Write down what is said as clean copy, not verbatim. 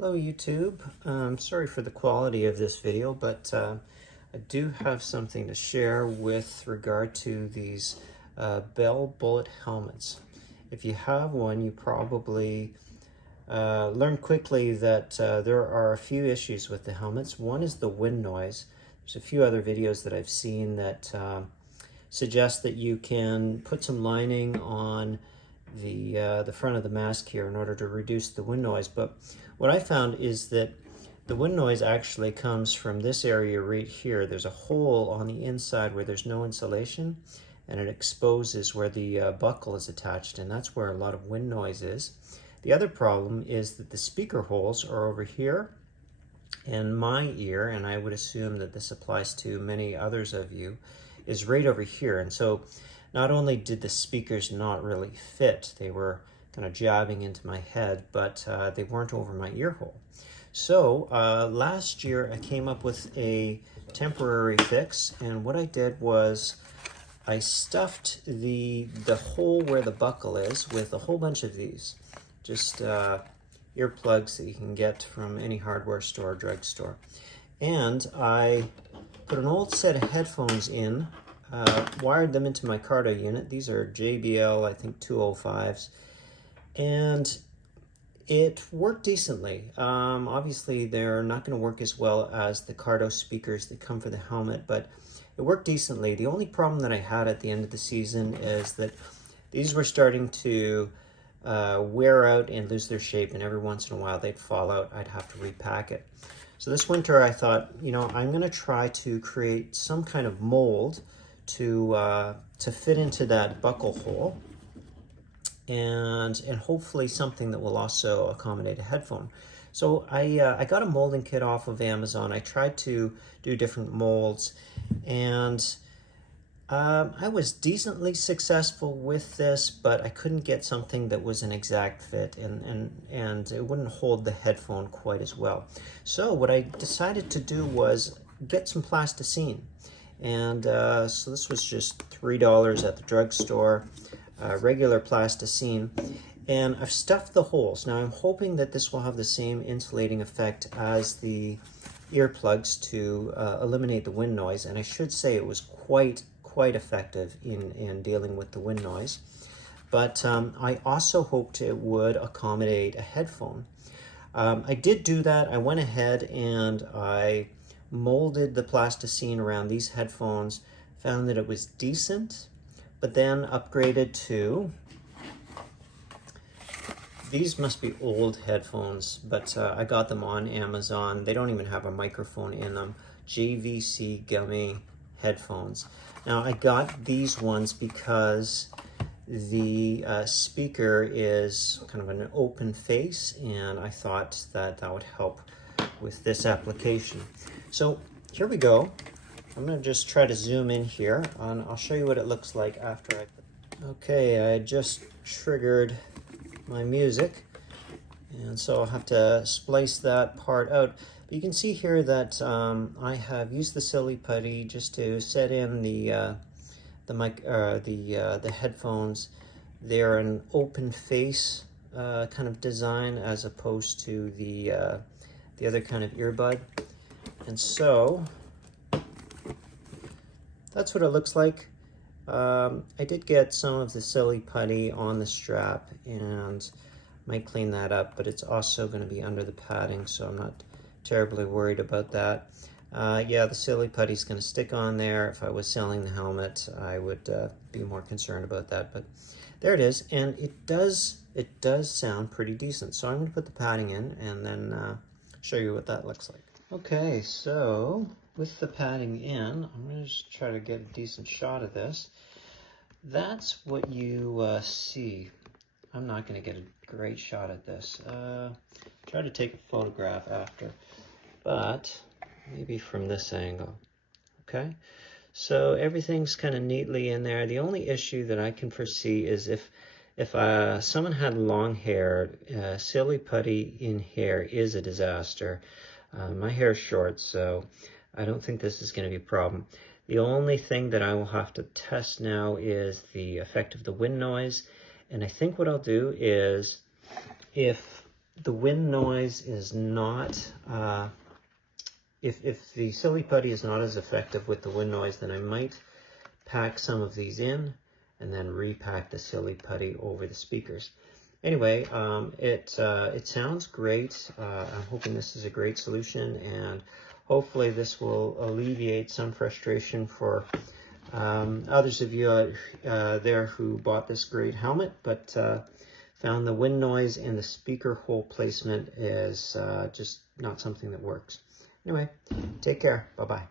Hello YouTube. Sorry for the quality of this video, but I do have something to share with regard to these Bell Bullitt helmets. If you have one, you probably learned quickly that there are a few issues with the helmets. One is the wind noise. There's a few other videos that I've seen that suggest that you can put some lining on the front of the mask here in order to reduce the wind noise, but what I found is that the wind noise actually comes from this area right here. There's a hole on the inside where there's no insulation, and it exposes where the buckle is attached, and that's where a lot of wind noise is. The other problem is that the speaker holes are over here, and my ear, and I would assume that this applies to many others of you, is right over here. And so not only did the speakers not really fit, they were kind of jabbing into my head, but they weren't over my ear hole. So last year I came up with a temporary fix, and what I did was I stuffed the hole where the buckle is with a whole bunch of these, just earplugs that you can get from any hardware store or drugstore. And I put an old set of headphones in, wired them into my Cardo unit. These are JBL, I think 205s, and it worked decently. Obviously, they're not going to work as well as the Cardo speakers that come for the helmet, but it worked decently. The only problem that I had at the end of the season is that these were starting to wear out and lose their shape, and every once in a while they'd fall out. I'd have to repack it. So this winter I thought, you know, I'm going to try to create some kind of mold to fit into that buckle hole, and hopefully something that will also accommodate a headphone. So I got a molding kit off of Amazon. I tried to do different molds, and I was decently successful with this, but I couldn't get something that was an exact fit, and it wouldn't hold the headphone quite as well. So what I decided to do was get some plasticine, and so this was just $3 at the drugstore, regular plasticine, and I've stuffed the holes. Now I'm hoping that this will have the same insulating effect as the earplugs to eliminate the wind noise, and I should say it was quite effective in dealing with the wind noise. But I also hoped it would accommodate a headphone. I did do that. I went ahead and I molded the plasticine around these headphones, found that it was decent, but then upgraded to these. Must be old headphones, but I got them on Amazon. They don't even have a microphone in them. JVC Gumy headphones. Now I got these ones because the speaker is kind of an open face, and I thought that that would help with this application. So here we go. I'm going to just try to zoom in here, and I'll show you what it looks like after I... Okay, I just triggered my music, and so I'll have to splice that part out. But you can see here that I have used the silly putty just to set in the headphones. They're an open face kind of design as opposed to the other kind of earbud, and so that's what it looks like. I did get some of the silly putty on the strap, and might clean that up, but it's also going to be under the padding, so I'm not terribly worried about that. Yeah, the silly putty's going to stick on there. If I was selling the helmet, I would be more concerned about that, but there it is, and it does sound pretty decent. So I'm going to put the padding in and then show you what that looks like. Okay, so with the padding in, I'm going to just try to get a decent shot of this. That's what you see. I'm not going to get a great shot at this. Try to take a photograph after, but maybe from this angle. Okay, so everything's kind of neatly in there. The only issue that I can foresee is if someone had long hair, silly putty in hair is a disaster. My hair is short, so I don't think this is going to be a problem. The only thing that I will have to test now is the effect of the wind noise, and I think what I'll do is, if the wind noise is not, if the silly putty is not as effective with the wind noise, then I might pack some of these in and then repack the silly putty over the speakers. Anyway, it sounds great. I'm hoping this is a great solution, and hopefully this will alleviate some frustration for others of you there who bought this great helmet, but found the wind noise and the speaker hole placement is just not something that works. Anyway, take care. Bye-bye.